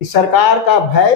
सरकार का भय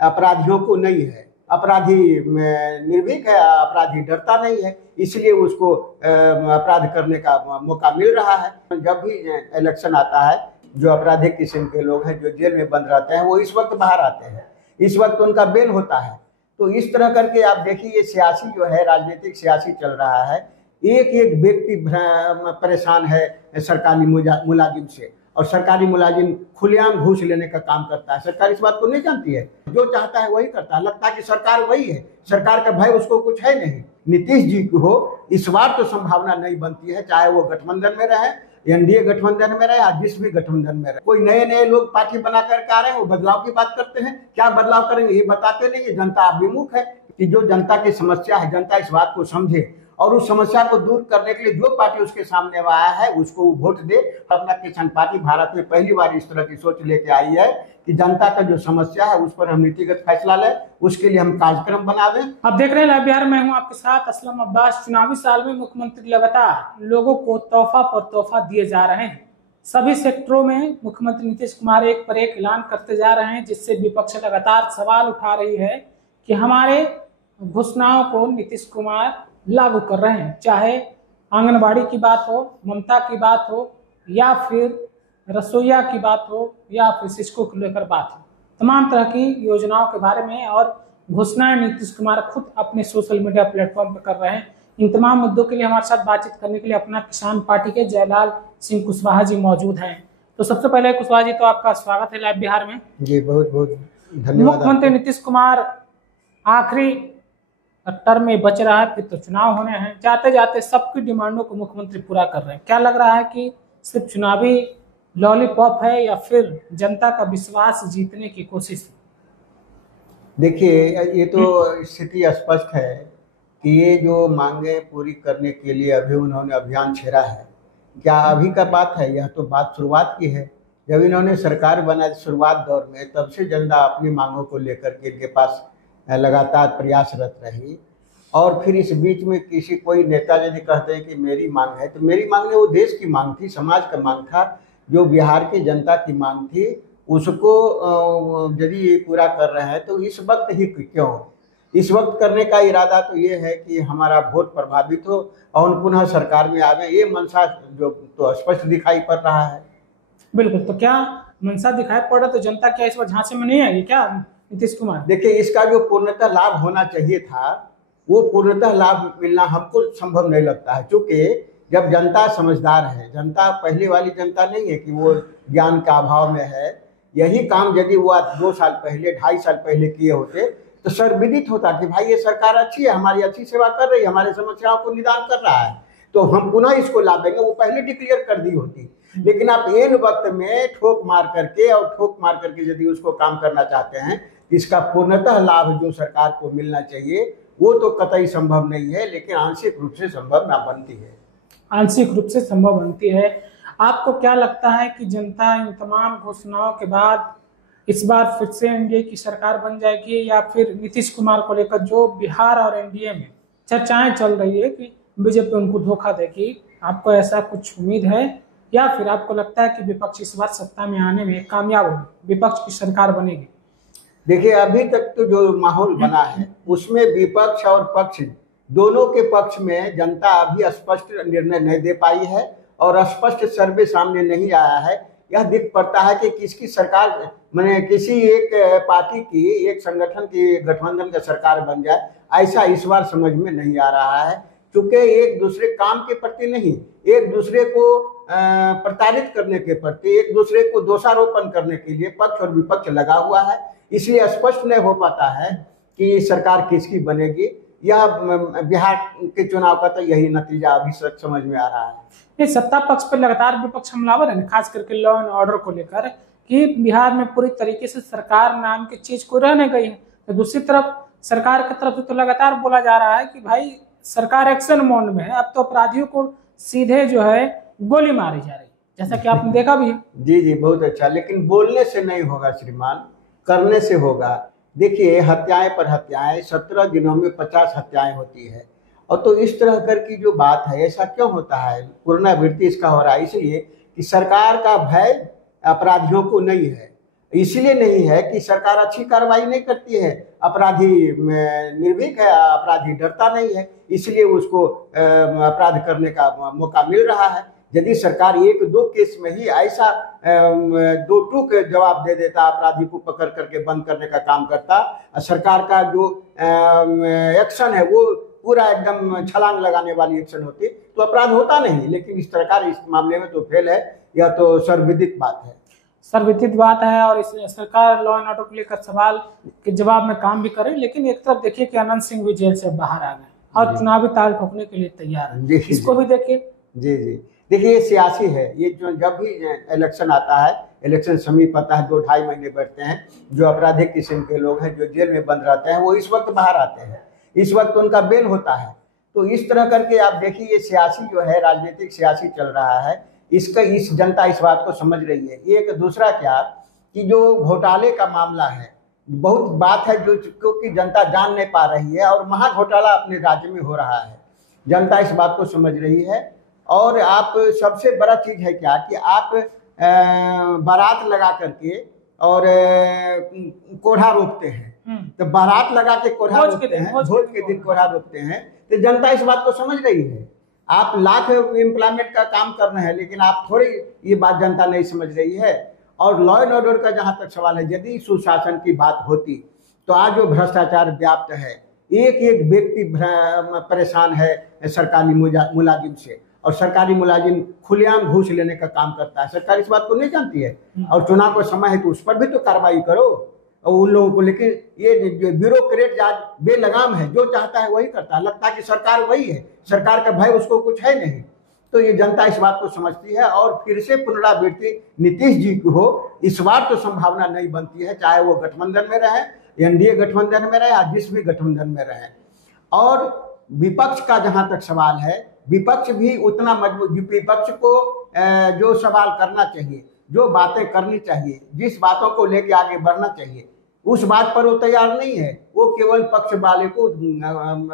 अपराधियों को नहीं है। अपराधी निर्भीक है, अपराधी डरता नहीं है, इसलिए उसको अपराध करने का मौका मिल रहा है। जब भी इलेक्शन आता है, जो अपराधी किस्म के लोग हैं जो जेल में बंद रहते हैं वो इस वक्त बाहर आते हैं, इस वक्त उनका बेल होता है। तो इस तरह करके आप देखिए, ये सियासी जो है, राजनीतिक सियासी चल रहा है। एक एक व्यक्ति परेशान है सरकारी मुलाजिम से, और सरकारी मुलाजिम खुलेआम घूस लेने का काम करता है। सरकार इस बात को नहीं जानती है, जो चाहता है वही करता है। लगता है कि सरकार वही है, सरकार का भय उसको कुछ है नहीं। नीतीश जी को इस बार तो संभावना नहीं बनती है, चाहे वो गठबंधन में रहे, एनडीए गठबंधन में रहे या जिस भी गठबंधन में रहे। कोई नए नए लोग पार्टी बना करके आ रहे हैं, वो बदलाव की बात करते हैं। क्या बदलाव करेंगे ये बताते नहीं है। जनता अभिमुख है कि जो जनता की समस्या है, जनता इस बात को समझे और उस समस्या को दूर करने के लिए जो पार्टी उसके सामने आया है उसको वो वोट दे। अपना किसान पार्टी भारत में पहली बार इस तरह की सोच लेके आई है कि जनता का जो समस्या है उस पर हम नीतिगत फैसला लें, उसके लिए हम कार्यक्रम बना दें। अब देख रहे हैं लाइव बिहार, मैं हूं आपके साथ असलम अब्बास। चुनावी साल में मुख्यमंत्री लगातार लोगों को तोहफा पर तोहफा दिए जा रहे हैं। सभी सेक्टरों में मुख्यमंत्री नीतीश कुमार एक पर एक ऐलान करते जा रहे हैं, जिससे विपक्ष लगातार सवाल उठा रही है कि हमारे घोषणाओं को नीतीश कुमार लागू कर रहे हैं। चाहे आंगनबाड़ी की बात हो, ममता की बात हो, या फिर रसोईया की बात हो, या फिर शिक्षकों को लेकर बात हो, तमाम तरह की योजनाओं के बारे में और घोषणाएं नीतीश कुमार खुद अपने सोशल मीडिया प्लेटफॉर्म पर कर रहे हैं। इन तमाम मुद्दों के लिए हमारे साथ बातचीत करने के लिए अपना किसान पार्टी के जयलाल सिंह कुशवाहा जी मौजूद हैं। तो सबसे पहले कुशवाहा जी, तो आपका स्वागत है लाइव बिहार में। जी बहुत बहुत धन्यवाद। मुख्यमंत्री नीतीश कुमार आखिरी टर्म में बच रहा है, फिर तो चुनाव होने हैं। जाते जाते सबकी डिमांडों को मुख्यमंत्री पूरा कर रहे हैं। क्या लग रहा है कि सिर्फ चुनावी लॉलीपॉप है या फिर जनता का विश्वास जीतने की कोशिश है? देखिए, ये तो स्थिति स्पष्ट है कि ये जो मांगे पूरी करने के लिए अभी उन्होंने अभियान छेड़ा है। क्या अभी का बात है? यह तो बात शुरुआत की है। जब इन्होंने सरकार बनाई शुरुआत दौर में, तब से जनता अपनी मांगों को लेकर के इनके पास लगातार प्रयासरत रही। और फिर इस बीच में किसी कोई नेता यदि कहते हैं कि मेरी मांग है, तो मेरी मांग नहीं, वो देश की मांग थी, समाज का मांग था, जो बिहार की जनता की मांग थी, उसको यदि ये पूरा कर रहे हैं तो इस वक्त ही क्यों? इस वक्त करने का इरादा तो ये है कि हमारा वोट प्रभावित हो और पुनः सरकार में आ गए, ये मंशा जो तो स्पष्ट दिखाई पड़ रहा है। बिल्कुल। तो क्या मंशा दिखाई पड़ रहा, तो जनता क्या इस बार झांसे में नहीं आएगी क्या नीतीश कुमार? देखिए, इसका जो पूर्णतः लाभ होना चाहिए था, वो पूर्णतः लाभ मिलना हमको संभव नहीं लगता है। क्योंकि जब जनता समझदार है, जनता पहले वाली जनता नहीं है कि वो ज्ञान का अभाव में है। यही काम यदि वो 2 साल पहले, 2.5 साल पहले किए होते तो सर्वविदित होता कि भाई ये सरकार अच्छी है, हमारी अच्छी सेवा कर रही है, हमारी समस्याओं को निदान कर रहा है, तो हम पुनः इसको ला देंगे, वो पहले डिक्लेयर कर दी होती। लेकिन आप एन वक्त में ठोक मार करके यदि उसको काम करना चाहते हैं, इसका पूर्णतः लाभ जो सरकार को मिलना चाहिए वो तो कतई संभव नहीं है, लेकिन आंशिक रूप से संभव ना बनती है। आंशिक रूप से संभव बनती है। आपको क्या लगता है कि जनता इन तमाम घोषणाओं के बाद इस बार फिर से एनडीए की सरकार बन जाएगी, या फिर नीतीश कुमार को लेकर जो बिहार और एनडीए में चर्चाएं चल रही है कि बीजेपी उनको धोखा देगी, आपको ऐसा कुछ उम्मीद है, या फिर आपको लगता है कि विपक्ष इस बार सत्ता में आने में कामयाब होगी, विपक्ष की सरकार बनेगी? देखिए, अभी तक तो जो माहौल बना है उसमें विपक्ष और पक्ष दोनों के पक्ष में जनता अभी स्पष्ट निर्णय नहीं दे पाई है और स्पष्ट सर्वे सामने नहीं आया है। यह दिख पड़ता है कि किसकी सरकार, माने किसी एक पार्टी की, एक संगठन की, गठबंधन का सरकार बन जाए, ऐसा इस बार समझ में नहीं आ रहा है। क्योंकि एक दूसरे काम के प्रति नहीं, एक दूसरे को प्रताड़ित करने के प्रति, एक दूसरे को दोषारोपण करने के लिए पक्ष और विपक्ष लगा हुआ है। इसलिए स्पष्ट नहीं हो पाता है कि सरकार किसकी बनेगी। यह बिहार के चुनाव का तो यही नतीजा अभी तक समझ में आ रहा है। ये सत्ता पक्ष पर लगातार विपक्ष हमलावर है, खास करके लॉ एंड ऑर्डर को लेकर, कि बिहार में पूरी तरीके से सरकार नाम की चीज को रहने गई है। तो दूसरी तरफ सरकार की तरफ से तो लगातार बोला जा रहा है कि भाई सरकार एक्शन मोड में है, अब तो अपराधियों को सीधे जो है गोली मारी जा रही है, जैसा कि आपने देखा भी है। जी जी, बहुत अच्छा। लेकिन बोलने से नहीं होगा श्रीमान, करने से होगा। देखिए, हत्याएं पर हत्याएं, 17 दिनों में 50 हत्याएं होती है। और तो इस तरह कर की जो बात है, ऐसा क्यों होता है? पुनरावृत्ति इसका हो रहा है इसलिए कि सरकार का भय अपराधियों को नहीं है, इसलिए नहीं है कि सरकार अच्छी कार्रवाई नहीं करती है, अपराधी निर्भीक है, अपराधी डरता नहीं है, इसलिए उसको अपराध करने का मौका मिल रहा है। यदि सरकार एक दो केस में ही ऐसा दो टूक जवाब दे देता, अपराधी को पकड़ करके बंद करने का काम करता, सरकार का जो एक्शन है वो पूरा एकदम छलांग लगाने वाली एक्शन होती, तो अपराध होता नहीं। लेकिन इस सरकार इस मामले में तो फेल है, यह तो सर्वविदित बात है। सर्वविदित बात है। और इस सरकार लॉ एंड ऑर्डर को लेकर सवाल के जवाब में काम भी करे, लेकिन एक तरफ देखिए कि अनंत सिंह भी जेल से बाहर आ गए और चुनावी ताल ठोकने के लिए तैयार है। इसको भी देखिए। जी जी, देखिए ये सियासी है। ये जो जब भी इलेक्शन आता है, इलेक्शन समीप आता है, 2-2.5 महीने बैठते हैं, जो आपराधिक किस्म के लोग हैं जो जेल में बंद रहते हैं वो इस वक्त बाहर आते हैं, इस वक्त उनका बेल होता है। तो इस तरह करके आप देखिए ये सियासी जो है, राजनीतिक सियासी चल रहा है। इसका इस जनता इस बात को समझ रही है। एक दूसरा क्या कि जो घोटाले का मामला है, बहुत बात है जो क्योंकि जनता जान नहीं पा रही है और महा घोटाला अपने राज्य में हो रहा है, जनता इस बात को समझ रही है। और आप सबसे बड़ा चीज है क्या कि आप बारात लगा करके और कोढ़ा रोकते हैं, तो बारात लगा के कोढ़ा रोकते हैं, भोज के दिन कोढ़ा रोकते हैं, तो जनता इस बात को समझ रही है। आप लाख एम्प्लॉयमेंट का काम कर रहे हैं, लेकिन आप थोड़ी ये बात जनता नहीं समझ रही है। और लॉ एंड ऑर्डर का जहां तक सवाल है, यदि सुशासन की बात होती तो आज जो भ्रष्टाचार व्याप्त है, एक एक व्यक्ति परेशान है सरकारी मुलाजिम से, और सरकारी मुलाजिम खुलेआम घूस लेने का काम करता है। सरकार इस बात को नहीं जानती है। और चुनाव का समय है तो उस पर भी तो कार्रवाई करो और उन लोगों को। लेकिन ये जो ब्यूरोक्रेट आज बेलगाम है, जो चाहता है वही करता है, लगता है कि सरकार वही है, सरकार का भय उसको कुछ है नहीं। तो ये जनता इस बात को समझती है और फिर से पुनरावृत्ति नीतीश जी की हो, इस बार तो संभावना नहीं बनती है, चाहे वो गठबंधन में रहे, एनडीए गठबंधन में रहे या जिस भी गठबंधन में रहे। और विपक्ष का जहां तक सवाल है, विपक्ष भी उतना मजबूत, विपक्ष को जो सवाल करना चाहिए, जो बातें करनी चाहिए, जिस बातों को लेके आगे बढ़ना चाहिए, उस बात पर वो तैयार नहीं है। वो केवल पक्ष वाले को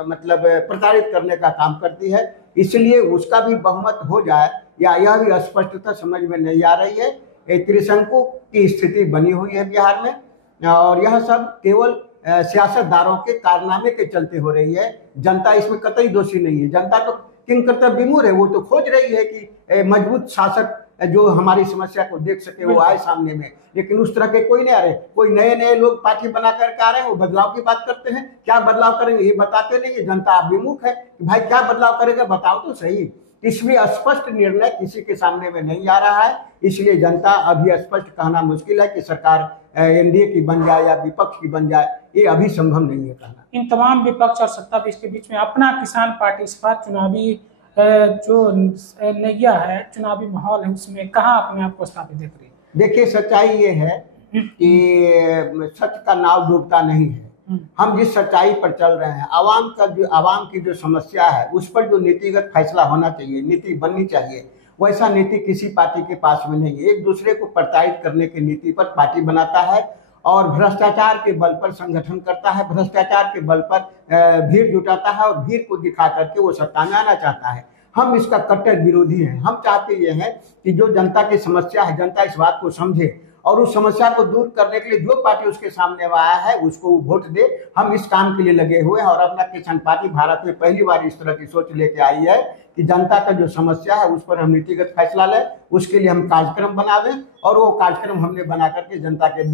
मतलब प्रताड़ित करने का काम करती है। इसलिए उसका भी बहुमत हो जाए या यह भी स्पष्टता समझ में नहीं आ रही है। एक त्रिशंकु की स्थिति बनी हुई है बिहार में, और यह सब केवल सियासतदारों के कारनामे के चलते हो रही है। जनता इसमें कतई दोषी नहीं है। जनता तो किंग कर्तव्य विमूढ़ है, वो तो खोज रही है कि मजबूत शासक जो हमारी समस्या को देख सके, वो आए सामने में। लेकिन उस तरह के कोई नहीं आ रहे। कोई नए नए लोग पार्टी बना करके आ रहे हैं, वो बदलाव की बात करते हैं। क्या बदलाव करेंगे ये बताते नहीं है। जनता विमुख है कि भाई क्या बदलाव करेगा, बताओ तो सही। इसमें स्पष्ट निर्णय किसी के सामने में नहीं आ रहा है। इसलिए जनता अभी स्पष्ट कहना मुश्किल है कि सरकार एनडीए की बन जाए या विपक्ष की बन जाए, ये अभी संभव नहीं है कहना। इन तमाम विपक्ष और सत्ता के बीच में अपना किसान पार्टी इस बार चुनावी जो नैया है, चुनावी माहौल है, उसमें कहाँ अपने आप को स्थापित देख रही है? देखिए सच्चाई ये है कि सच का नाव डूबता नहीं है। हम जिस सच्चाई पर चल रहे हैं, आवाम की जो समस्या है उस पर जो नीतिगत फैसला होना चाहिए, नीति बननी चाहिए, वैसा नीति किसी पार्टी के पास में नहीं है। एक दूसरे को प्रताड़ित करने की नीति पर पार्टी बनाता है और भ्रष्टाचार के बल पर संगठन करता है, भ्रष्टाचार के बल पर भीड़ जुटाता है और भीड़ को दिखा करके वो सत्ता में आना चाहता है। हम इसका कट्टर विरोधी हैं। हम चाहते ये हैं कि जो जनता की समस्या है, जनता इस बात को समझे और उस समस्या को दूर करने के लिए जो पार्टी उसके सामने आया है उसको वो वोट दे। हम इस काम के लिए लगे हुए हैं और अपना किसान पार्टी भारत में पहली बार इस तरह की सोच लेके आई है कि जनता का जो समस्या है उस पर हम नीतिगत फैसला लें, उसके लिए हम कार्यक्रम बनावें। और वो कार्यक्रम हमने बना करके जनता के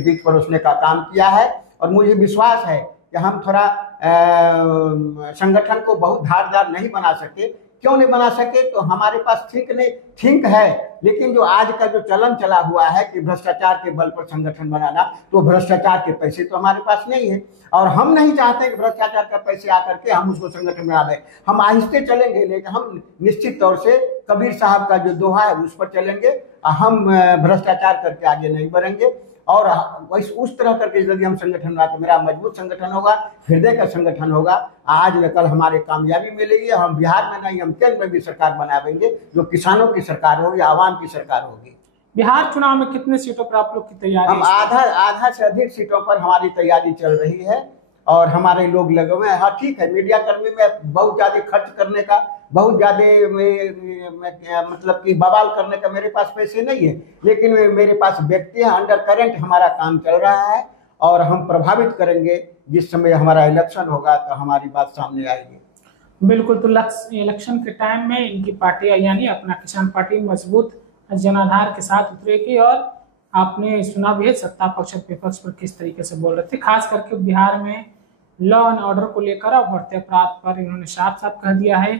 बीच परोसने का काम किया है। और मुझे विश्वास है कि हम थोड़ा संगठन को बहुत धारदार नहीं बना सके। क्यों नहीं बना सके? तो हमारे पास थिंक है, लेकिन जो आज का जो चलन चला हुआ है कि भ्रष्टाचार के बल पर संगठन बनाना, तो भ्रष्टाचार के पैसे तो हमारे पास नहीं है और हम नहीं चाहते कि भ्रष्टाचार का पैसे आकर के हम उसको संगठन बना दें। हम आहिस्ते चलेंगे, लेकिन हम निश्चित तौर से कबीर साहब का जो दोहा है उस पर चलेंगे। हम भ्रष्टाचार करके आगे नहीं बढ़ेंगे। और उस तरह करके यदि हम संगठन बना तो मेरा मजबूत संगठन होगा, हृदय का संगठन होगा। आज न कल हमारे कामयाबी मिलेगी। हम बिहार में नहीं, हम केंद्र में भी सरकार बनाएंगे जो किसानों की सरकार होगी, आवाम की सरकार होगी। बिहार चुनाव में कितने सीटों पर आप लोग की तैयारी? हम आधा से अधिक सीटों पर हमारी तैयारी चल रही है और हमारे लोग लगे हुए हैं। हाँ ठीक है, मीडिया कर्मी में बहुत ज्यादा खर्च करने का बहुत ज़्यादा मतलब कि बवाल करने का मेरे पास पैसे नहीं है, लेकिन मेरे पास व्यक्ति है, अंडर करंट हमारा काम चल रहा है और हम प्रभावित करेंगे। जिस समय हमारा इलेक्शन होगा तो हमारी बात सामने आएगी। बिल्कुल। तो इलेक्शन के टाइम में इनकी पार्टी यानी अपना किसान पार्टी मजबूत जनाधार के साथ उतरेगी। और आपने सुना भी है सत्ता पक्ष और विपक्ष पर किस तरीके से बोल रहे थे, खास करके बिहार में लॉ एंड ऑर्डर को लेकर और बढ़ते अपराध पर इन्होंने साफ साफ कह दिया है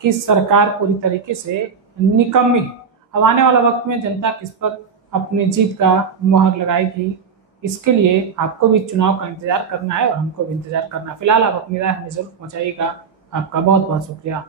कि सरकार पूरी तरीके से निकम्मी है। अब आने वाला वक्त में जनता किस पर अपनी जीत का मुहर लगाएगी, इसके लिए आपको भी चुनाव का इंतजार करना है और हमको भी इंतजार करना है। फिलहाल आप अपनी राय हमें जरूर पहुंचाइएगा। आपका बहुत बहुत शुक्रिया।